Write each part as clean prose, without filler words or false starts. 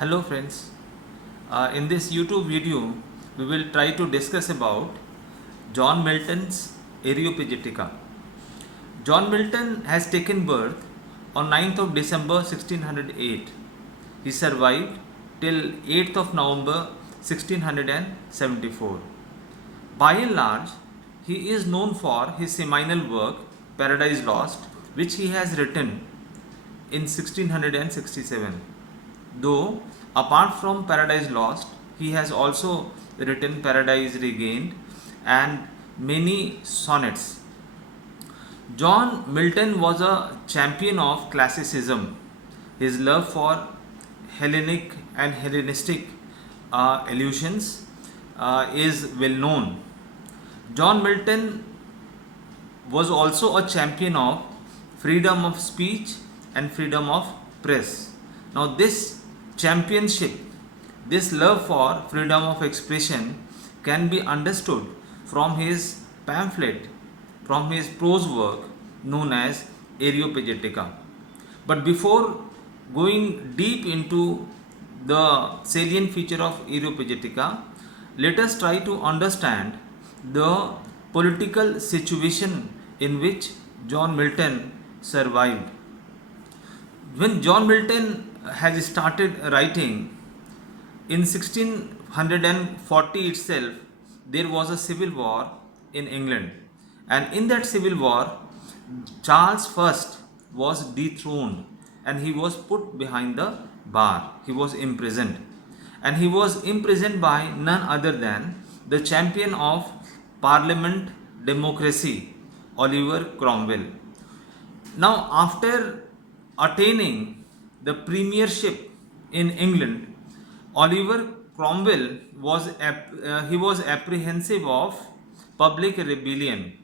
Hello friends, in this YouTube video we will try to discuss about John Milton's Areopagitica. John Milton has taken birth on 9th of December 1608. He survived till 8th of November 1674. By and large, he is known for his seminal work Paradise Lost, which he has written in 1667. Though, apart from Paradise Lost, he has also written Paradise Regained and many sonnets. John Milton was a champion of classicism. His love for Hellenic and Hellenistic allusions is well known. John Milton was also a champion of freedom of speech and freedom of press. Now, this championship, this love for freedom of expression can be understood from his pamphlet, from his prose work known as Areopagitica. But before going deep into the salient feature of Areopagitica, let us try to understand the political situation in which John Milton survived. When John Milton has started writing in 1640 itself, there was a civil war in England, and in that civil war, Charles I was dethroned and he was put behind the bar. He was imprisoned, and he was imprisoned by none other than the champion of Parliament democracy, Oliver Cromwell. Now, after attaining the premiership in England, Oliver Cromwell was apprehensive of public rebellion,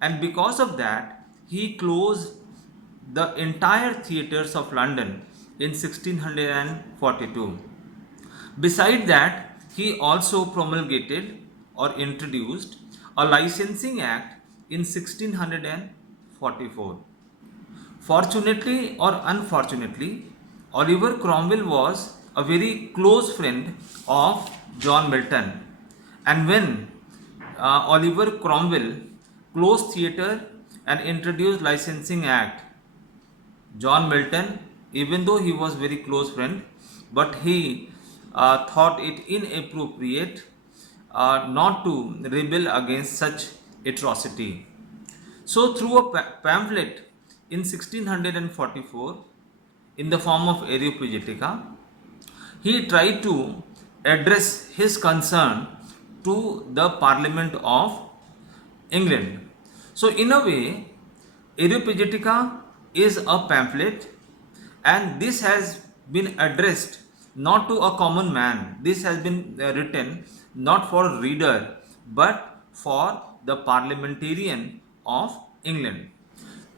and because of that, he closed the entire theatres of London in 1642. Beside that, he also promulgated or introduced a licensing act in 1644. Fortunately or unfortunately, Oliver Cromwell was a very close friend of John Milton, and when Oliver Cromwell closed theatre and introduced licensing act, John Milton, even though he was very close friend, but he thought it inappropriate not to rebel against such atrocity. So, through a pamphlet in 1644 in the form of Areopagitica, he tried to address his concern to the Parliament of England. So, in a way, Areopagitica is a pamphlet, and this has been addressed not to a common man. This has been written not for reader but for the parliamentarian of England.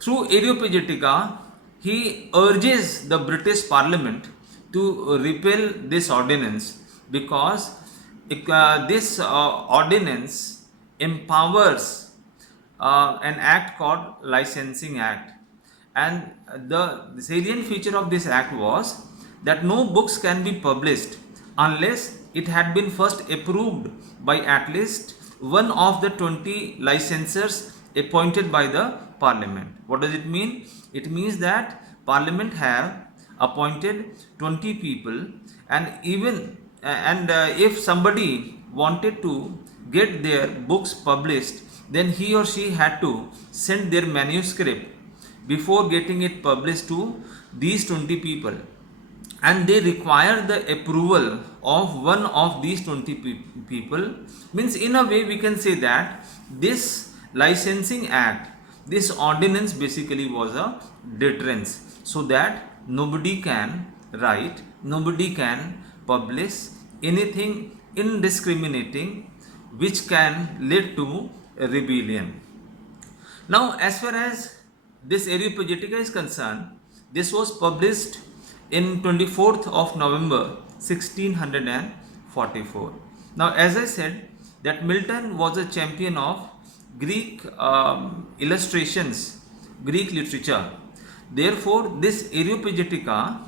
Through Areopagitica, he urges the British Parliament to repeal this ordinance because this ordinance empowers an act called Licensing Act, and the salient feature of this act was that no books can be published unless it had been first approved by at least one of the 20 licensors appointed by the Parliament. What does it mean? It means that Parliament have appointed 20 people, and even if somebody wanted to get their books published, then he or she had to send their manuscript before getting it published to these 20 people, and they require the approval of one of these 20 people. Means, in a way, we can say that this licensing act, this ordinance basically was a deterrence, so that nobody can write, nobody can publish anything indiscriminating which can lead to a rebellion. Now, as far as this Areopagitica is concerned, this was published in 24th of November 1644. Now, as I said, that Milton was a champion of Greek illustrations, Greek literature. Therefore, this Areopagitica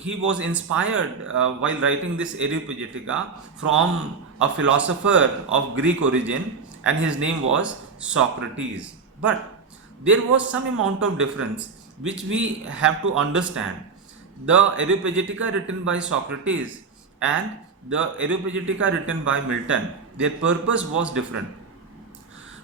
he was inspired while writing this Areopagitica from a philosopher of Greek origin, and his name was Socrates. But there was some amount of difference which we have to understand. The Areopagitica written by Socrates and the Areopagitica written by Milton, their purpose was different.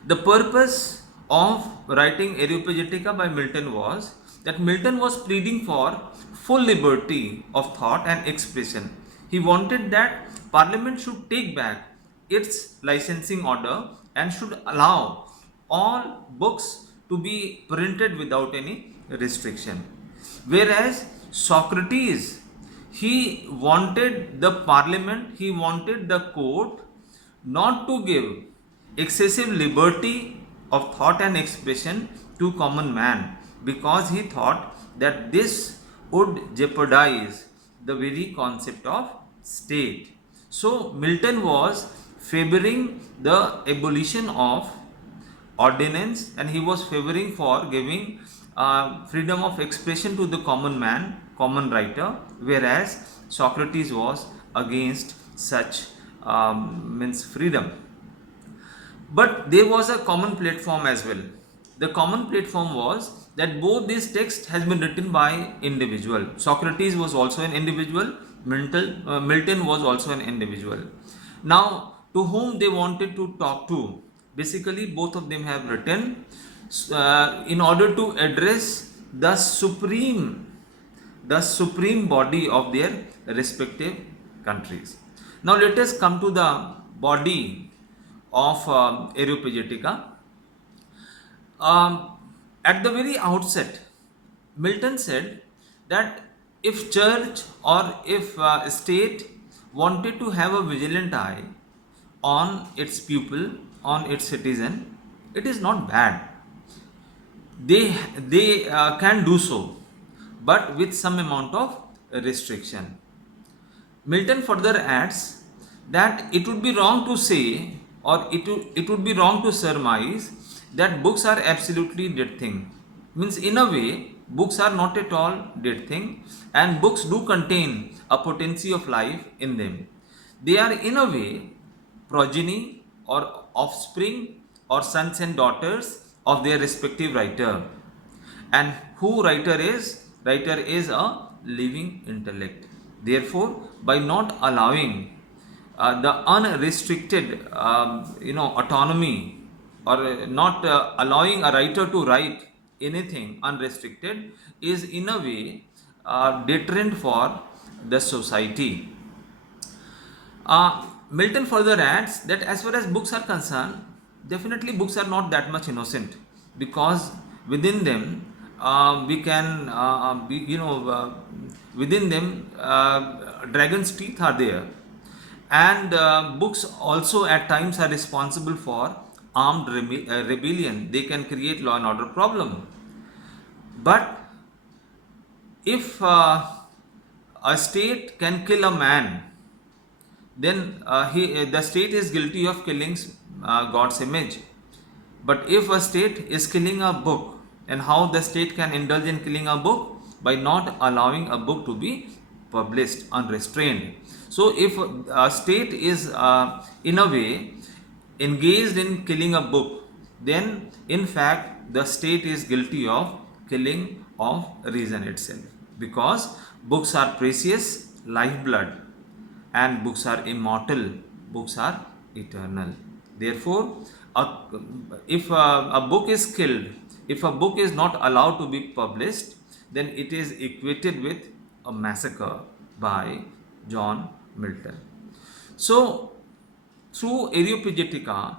The purpose of writing Areopagitica by Milton was that Milton was pleading for full liberty of thought and expression. He wanted that Parliament should take back its licensing order and should allow all books to be printed without any restriction. Whereas Socrates, he wanted the Parliament, he wanted the court not to give excessive liberty of thought and expression to common man, because he thought that this would jeopardize the very concept of state. So Milton was favoring the abolition of ordinance, and he was favoring for giving freedom of expression to the common man, common writer, whereas Socrates was against such means freedom. But there was a common platform as well. The common platform was that both these texts has been written by individual. Socrates was also an individual. Milton was also an individual. Now, to whom they wanted to talk to, basically both of them have written in order to address the supreme body of their respective countries. Now let us come to the body of Areopagitica. At the very outset, Milton said that if church or if state wanted to have a vigilant eye on its pupil, on its citizen, it is not bad. They can do so, but with some amount of restriction. Milton further adds that it would be wrong to say, or it would be wrong to surmise that books are absolutely dead thing. Means in a way, books are not at all dead thing, and books do contain a potency of life in them. They are in a way progeny or offspring or sons and daughters of their respective writer. And who writer is? Writer is a living intellect. Therefore, by not allowing the unrestricted autonomy, or not allowing a writer to write anything unrestricted, is in a way deterrent for the society. Milton further adds that as far as books are concerned, definitely books are not that much innocent, because within them we can within them dragon's teeth are there, and books also at times are responsible for armed rebellion. They can create law and order problem. But if a state can kill a man, then the state is guilty of killing God's image. But if a state is killing a book, and how the state can indulge in killing a book? By not allowing a book to be published unrestrained. So if a state is in a way engaged in killing a book, then in fact the state is guilty of killing of reason itself, because books are precious lifeblood, and books are immortal, books are eternal. Therefore, if a book is killed, if a book is not allowed to be published, then it is equated with a massacre by John Milton. So, through Areopagitica,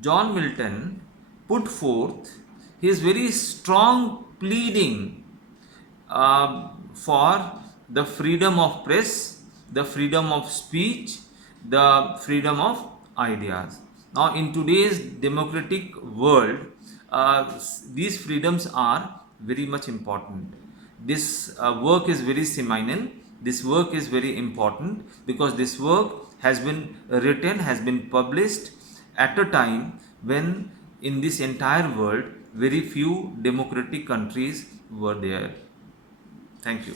John Milton put forth his very strong pleading for the freedom of press, the freedom of speech, the freedom of ideas. Now, in today's democratic world, these freedoms are very much important. This work is very seminal. This work is very important, because this work has been written, has been published at a time when in this entire world very few democratic countries were there. Thank you.